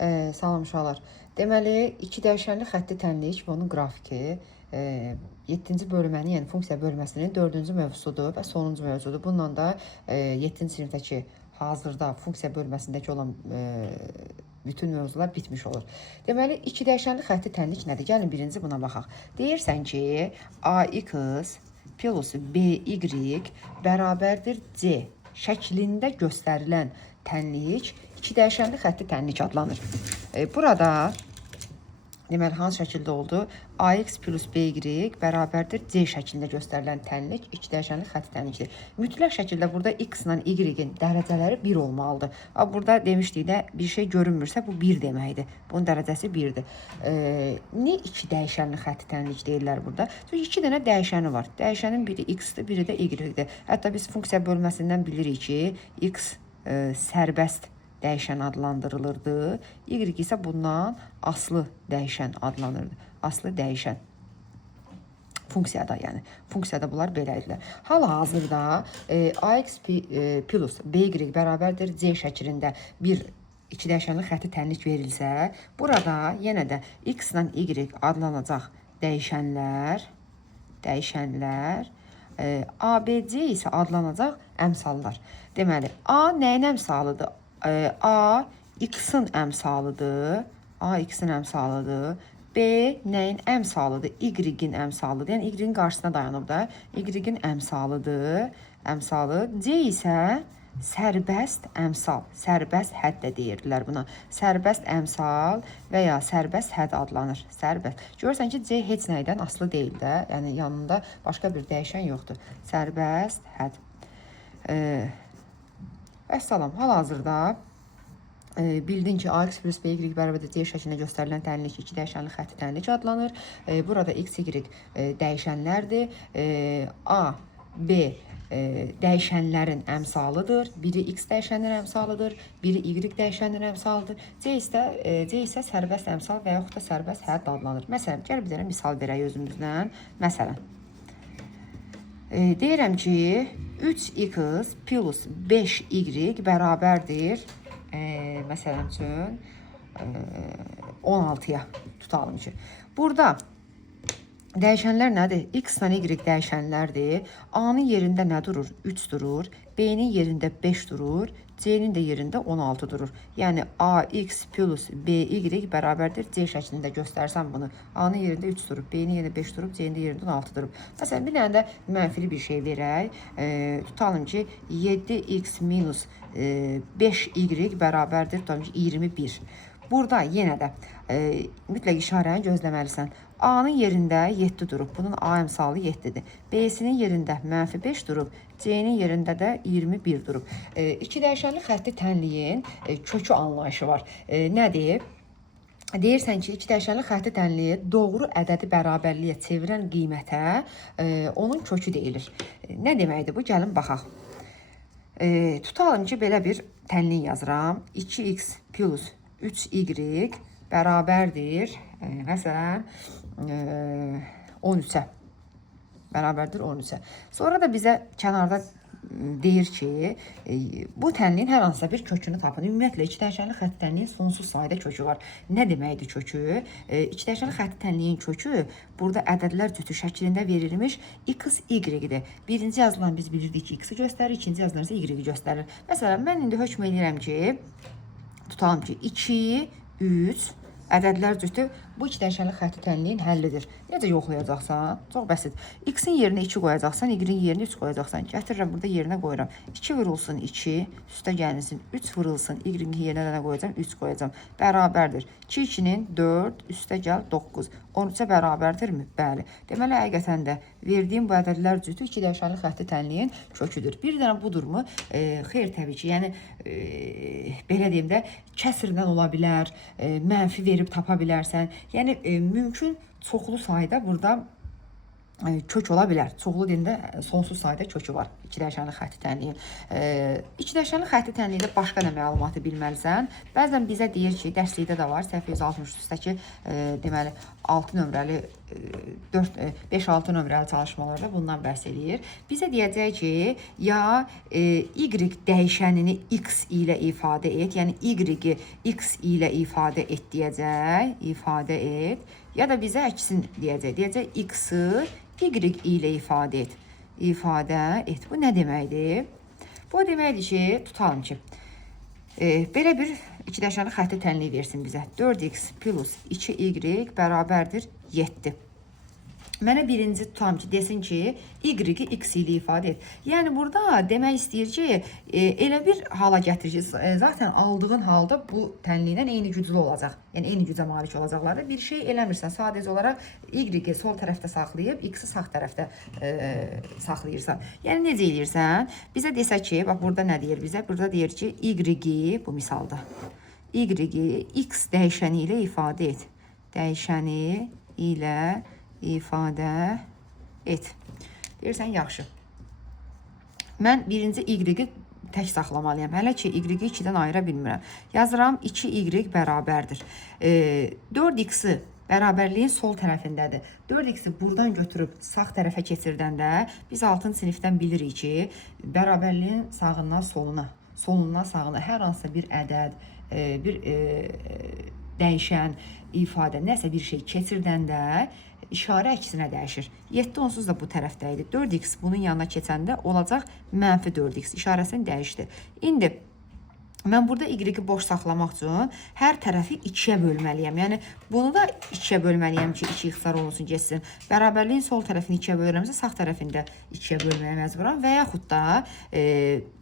Salam uşaqlar. Deməli, iki dəyişənli xətti tənlik və onun qrafiki 7-ci bölmənin, yəni funksiya bölməsinin 4-cü mövzusudur və sonuncu mövzudur. Bununla da 7-ci sinifdəki hazırda funksiya bölməsindəki olan bütün mövzular bitmiş olur. Deməli, iki dəyişənli xətti tənlik nədir? Gəlin birinci buna baxaq. Deyirsən ki, AX plus BY bərabərdir C şəklində göstərilən tənlik iki dəyişənli xətti tənlik adlanır. Burada deməli hansı şəkildə oldu? AX plus BY bərabərdir C şəklində göstərilən tənlik iki dəyişənli xətti tənlikdir. Mütləq şəkildə burada X ilə Y-in dərəcələri 1 olmalıdır. Burada demişdik də bir şey görünmürsə bu 1 deməkdir. Bunun dərəcəsi 1-dir. Niyə iki dəyişənli xətti tənlik deyirlər burada? Çünki iki dənə dəyişəni var. Dəyişənin biri X-dir, biri də Y-dir. Hətta biz funksiya bölməsindən bilirik ki, X sərbəst dəyişən adlandırılırdı. Y isə bundan aslı dəyişən adlanırdı. Aslı dəyişən. Funksiyada, yəni. Funksiyada bunlar belədirlər. Hal-hazırda AX plus BY bərabərdir C şəklində bir iki dəyişənli xətti tənlik verilsə, burada yenə də X ilə Y adlanacaq dəyişənlər ABC isə adlanacaq əmsallar. Deməli, A nəyin əmsalıdır? A X-in əmsalıdır. A X-in əmsalıdır. B nəyin əmsalıdır? Y-in əmsalıdır. Yəni Y-in qarşısına dayanıb da. Y-in əmsalıdır. Əmsalı. C isə sərbəst əmsal. Sərbəst hədd də deyirdilər buna. Sərbəst əmsal və ya sərbəst hədd adlanır. Sərbəst. Görürsən ki, C heç nəydən asılı deyil də. Yəni yanında başqa bir dəyişən yoxdur. Sərbəst hədd. Əssalam, hal-hazırda bildin ki, AX plus BY bərabərdir C şəklində göstərilən tənlik iki dəyişənli xətti tənlik adlanır. Burada X, Y dəyişənlərdir. A, B dəyişənlərin əmsalıdır. Biri X dəyişəninin əmsalıdır, biri Y dəyişəninin əmsalıdır. C isə sərbəst əmsal və yaxud da sərbəst hədd adlanır. Məsələn, gəl bir dənə misal verək özümüzdən. Məsələn, deyirəm ki, 3x plus 5y bərabərdir, məsələn üçün, 16-ya tutalım ki. Burada dəyişənlər nədir? X ilə Y dəyişənlərdir. A-nın yerində nə durur? 3 durur. B-nin yerində 5 durur. C-nin də yerində 16 durur. Yəni AX plus BY bərabərdir C şəklində göstərsəm bunu. A-nın yerində 3 durub, B-nin yerində 5 durub, C-nin də yerində 16 durub. Məsələn, bir dənə də mənfili bir şey verək. Tutalım ki, 7x minus 5y bərabərdir 21. Burada yenə də mütləq işarəni gözləməlisən. A-nın yerində 7 durub. Bunun A əmsalı 7-dir. B-sinin yerində -5 durub. C-nin yerində də 21 durub. İki dəyişənli xətti tənliyin kökü anlayışı var. Nədir? Deyirsən ki, iki dəyişənli xətti tənliyi doğru ədədi bərabərliyə çevirən qiymətə onun kökü deyilir. Nə deməkdir bu? Gəlin baxaq. Tutalım ki, belə bir tənlik yazıram. 2x plus 3y bərabərdir, məsələn, 13-ə. Bərabərdir 13-ə. Sonra da bizə kənarda deyir ki, bu tənliyin hər hansısa bir kökünü tapın. Ümumiyyətlə, iki dəyişənli xətti tənliyin sonsuz sayda kökü var. Nə deməkdir kökü? İki dəyişənli xətti tənliyin kökü burada ədədlər cütü şəklində verilmiş x, y-dir. Birinci yazılan biz bilirdik ki, x-i göstərir, ikinci yazılan isə y-i göstərir. Məsələn, mən indi hökm edirəm ki, tutalım ki, 2, 3 ədədlər cütü bu iki dəyişənli xətti tənliyin həllidir. Necə yoxlayacaqsan? Çox bəsit. X-in yerinə 2 qoyacaqsan, Y-in yerinə 3 qoyacaqsan. Gətirirəm, burada yerinə qoyuram. 2 vurulsun 2, üstə gəlinsin. 3 vurulsun, Y-in yerinə nə qoyacam? 3 qoyacam. Bərabərdir. 2, 2-nin 4, üstə gəl 9. 13-ə bərabərdirmi? Bəli. Deməli, həqiqətən də verdiyim bu ədədlər cütü iki dəyişənli xətti tənliyin köküdür. Bir dənə budurmu? Xeyr, təbii ki. Yəni, belə deyim də, kəsrdən ola bilər, mənfi verib tapa bilərsən. Yəni, mümkün çoxlu sayda burada kök ola bilər. Çoxlu dildə sonsuz sayda kökü var. 2 dəyişənli xətti tənliyin. 2 dəyişənli xətti tənliyində başqa nə məlumatı bilməlisən? Bəzən bizə deyir ki, dərslikdə də var, səhifə 163-dəki deməli 6 nömrəli 5-6 nömrəli çalışmalarda bundan bəhs eləyir. Bizə deyəcək ki, ya y dəyişənini x ilə ifadə et, yəni y-i x ilə ifadə et deyəcək, ifadə et, ya da bizə əksin deyəcək. Deyəcək x-ı y ilə ifadə et. İfadə et. Bu nə deməkdir? Bu deməkdir ki, tutalım ki, belə bir 2 dəyişənli xətti tənliyi versin bizə. 4x plus 2y bərabərdir 7. Mənə birinci tutam ki, desin ki, y-i x ilə ifadə et. Yəni, burada demək istəyir ki, elə bir hala gətirir ki, zaten aldığın halda bu tənliklə eyni güclü olacaq. Yəni, eyni gücə malik olacaqlar. Bir şey eləmirsən, sadəcə olaraq y-i sol tərəfdə saxlayıb, x-i sağ tərəfdə saxlayırsan. Yəni, necə eləyirsən? Bizə desə ki, bax, burada nə deyir bizə? Burada deyir ki, y-i, bu misalda, y-i x dəyişəni ilə ifadə et. Dəyişəni ilə ifadə et. Deyirsən, yaxşı. Mən birinci y-i tək saxlamalıyam. Hələ ki, y-i 2-dən ayıra bilmirəm. Yazıram, 2y bərabərdir. 4x-i bərabərliyin sol tərəfindədir. 4x-i buradan götürüb sağ tərəfə keçirdəndə biz 6-cı sinifdən bilirik ki, bərabərliyin sağından soluna, solundan sağına hər hansısa bir ədəd, bir dəyişən, ifadə, nəsə bir şey keçirdəndə işarə əksinə dəyişir. 7 onsuz da bu tərəfdə idi. 4x bunun yanına keçəndə olacaq mənfi 4x. İşarəsini dəyişdi. İndi mən burada y-i boş saxlamaq üçün hər tərəfi 2-yə bölməliyəm. Yəni, bunu da 2-yə bölməliyəm ki, 2x-lar olsun, geçsin. Bərabərliyin sol tərəfini 2-yə bölürəmsə, sağ tərəfini də 2-yə bölməyə məcburam. Və yaxud da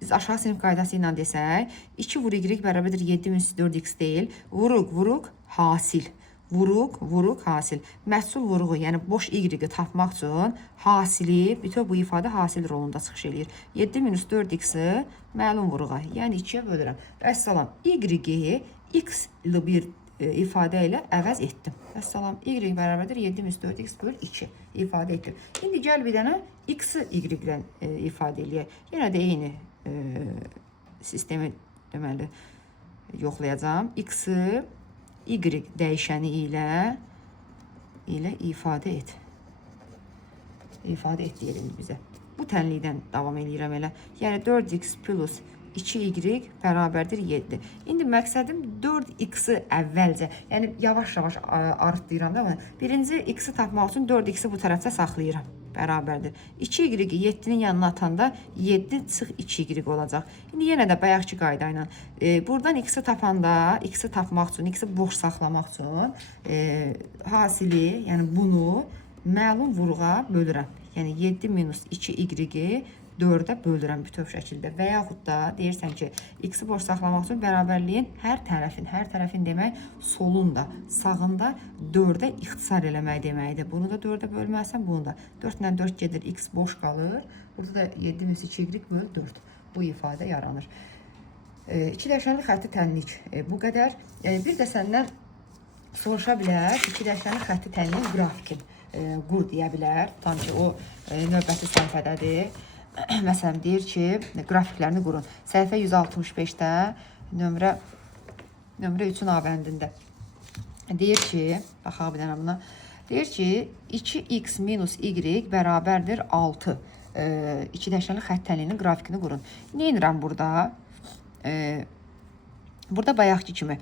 biz aşağı sinif qaydası ilə desək, 2 vur y bərabərdir 7 - 4x deyil. Vuruq, hasil. Vuruq, hasil. Məhsul vuruğu, yəni boş y-i tapmaq üçün hasili, bütün bu ifadə hasil rolunda çıxış eləyir. 7 - 4x-i məlum vuruğa, yəni 2-yə bölürəm. Vəssalam, y-i x-li bir ifadə ilə əvəz etdim. Vəssalam, y bərabərdir 7 - 4x böl 2 ifadə etdim. İndi gəl bir dənə x-i y-lə ifadə eləyək. Yenə də eyni sistemi deməli yoxlayacağım. X-i y dəyişəni ilə ifadə et. İfadə et deyilin bizə. Bu tənlikdən davam edirəm elə. Yəni 4x plus 2y bərabərdir 7. İndi məqsədim 4x-i əvvəlcə, yəni yavaş-yavaş artlayıram da. Birinci x-i tapmaq üçün 4x-i bu tərəfdə saxlayıram. Bərabərdir. 2y 7-nin yanına atanda 7 çıx 2y olacaq. İndi yenə də bayaqki qayda ilə buradan x-i tapanda, x-i tapmaq üçün, x-i boş saxlamaq üçün hasili, yəni bunu məlum vuruğa bölürəm. Yəni 7 - 2y 4-ə bölürəm bütöv şəkildə. Və yaxud da deyirsən ki, x-i boş saxlamaq üçün bərabərliyin hər tərəfin demək solunda, sağında 4-ə ixtisar eləmək deməkdir. Bunu da 4-ə bölməzsən, bunu da. 4 ilə 4 gedir, x boş qalır. Burada da 7 - 2y böl 4. Bu ifadə yaranır. 2 dəyişənli xətti tənlik bu qədər. Bir də səndən soruşa bilər, 2 dəyişənli xətti tənliyin qrafikin qur deyə bilər. Tam ki, o növbəti səhifədədir. Məsələn, deyir ki, qrafiklərini qurun. Səhifə 165-də nömrə 3-ün A bəndində. Deyir ki, baxaq bir dənə buna. Deyir ki, 2x minus y bərabərdir 6. 2 dəyişənli xətt tənliyinin qrafikini qurun. Nə edirəm burada? Burada bayaqki kimi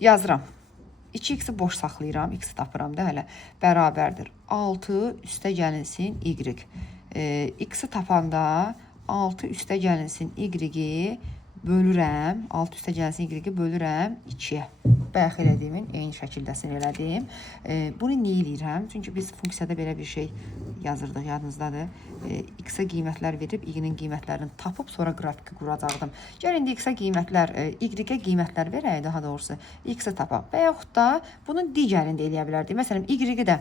yazıram. 2x-i boş saxlayıram, x-i tapıram da hələ. Bərabərdir 6 üstə gəlinsin y. X-i tapanda 6 üstə gəlinsin y-i bölürəm. 6 üstə gəlinsin y-i bölürəm 2-yə. Bayaq elədiyimin eyni şəkildəsini elədim. Bunu niyə eləyirəm? Çünki biz funksiyada belə bir şey yazırdıq, yadınızdadır. X-ə qiymətlər verib, y-nin qiymətlərini tapıb, sonra qrafiki quracaqdım. Gəl indi X-ə qiymətlər, y-ə qiymətlər verək, daha doğrusu X-ə tapaq. Və yaxud da bunun digərində eləyə bilərdik. Məsələn, y-i də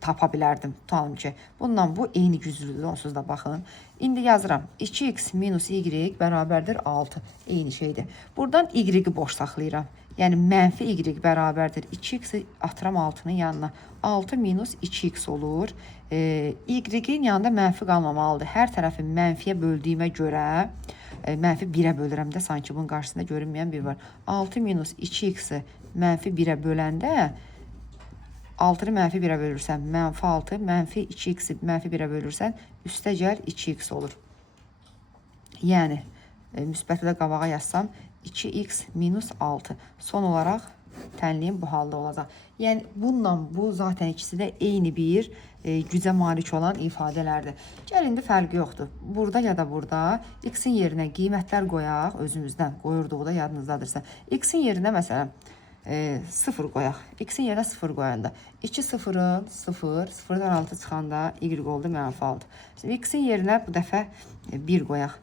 tapa bilərdim. Tutalım ki, bundan bu eyni güclüdür, onsuz da baxın. İndi yazıram. 2x minus y bərabərdir 6. Eyni şeydir. Buradan y-i boş saxlayıram. Yəni mənfi y bərabərdir 2x-i atıram 6-nın yanına. 6 minus 2x olur. Y-in yanında mənfi qalmamalıdır. Hər tərəfi mənfiyə böldüyümə görə mənfi 1-ə bölürəm də, sanki bunun qarşısında görünməyən bir var. 6 minus 2x-i mənfi 1-ə böləndə 6-nı mənfi 1-ə bölürsən, mənfi 6, mənfi 2x-i mənfi 1-ə bölürsən, üstə gəl 2x olur. Yəni, müsbəti də qabağa yazsam, 2x minus 6. Son olaraq tənliyim bu halda olacaq. Yəni, bununla bu zaten ikisi də eyni bir gücə malik olan ifadələrdir. Gəl, indi fərqi yoxdur. Burada ya da burada x-in yerinə qiymətlər qoyaq, özümüzdən qoyurduqda yadınızdadırsa. X-in yerinə məsələn 0 qoyaq. X-in yerinə 0 qoyanda 2 0-ın 0, 0-dan 6 çıxanda y oldu mənfi 6. Şimdi x-in yerinə bu dəfə 1 qoyaq.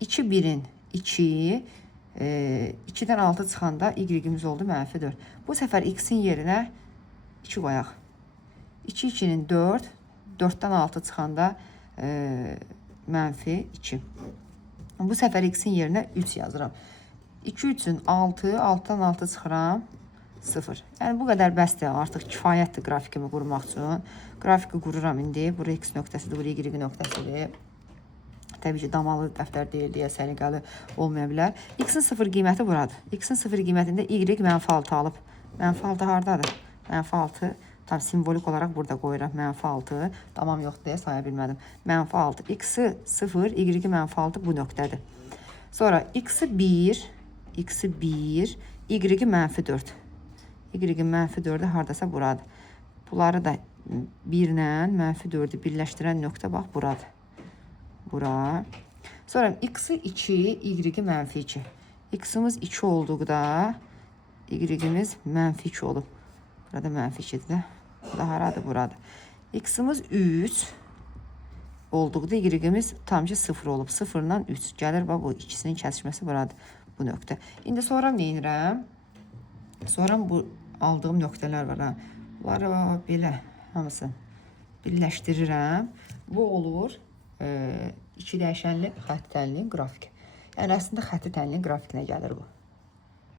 2 1-in 2, 2-dən 6 çıxanda y-imiz oldu mənfi 4. Bu səfər x-in yerinə 2 qoyaq. 2 2-nin 4, 4-dən 6 çıxanda mənfi 2. Bu səfər x-in yerinə 3 yazıram. 2 3-ün 6, 6-dan 6 çıxıram 0. Yəni bu qədər bəsdir, artıq kifayətdir qrafikimi qurmaq üçün. Qrafiki qururam indi. Bura x nöqtəsidir, bura y nöqtəsidir. Təbii ki, damalı dəftər deyil deyə səliqəli olmaya bilər. X-in 0 qiyməti buradır. X-in 0 qiymətində y mənfi 6 alıb. Mənfi 6 hardadır? Mənfi 6 tam simvolik olaraq burada qoyuram. Mənfi 6. Tamam yoxdur deyə saya bilmədim. Mənfi 6. X-i 0, y mənfi 6 bu nöqtədir. Sonra x-i 1, y mənfi 4. Y mənfi 4-ü hardasa buradır. Bunları da 1 ilə mənfi 4-ü birləşdirən nöqtə bax buradır. Bura. Sonra x-i 2, y mənfi 2. X-imiz 2 olduqda y-imiz mənfi 2 olub. Burada mənfi 2-dir də. Burada haradır? Buradır. X-imiz 3 olduqda y-imiz tam ki 0 olub. 0-dan 3. Gəlir bax bu ikisinin kəsişməsi buradır. Bu nöqtə. İndi sonra nə edirəm? Sonra bu aldığım nöqtələr var. Ha. Bunları belə hamısını birləşdirirəm. Bu olur 2 dəyişənli xətti tənliyin qrafiki. Yəni əslində xətti tənliyin qrafikinə gəlir bu.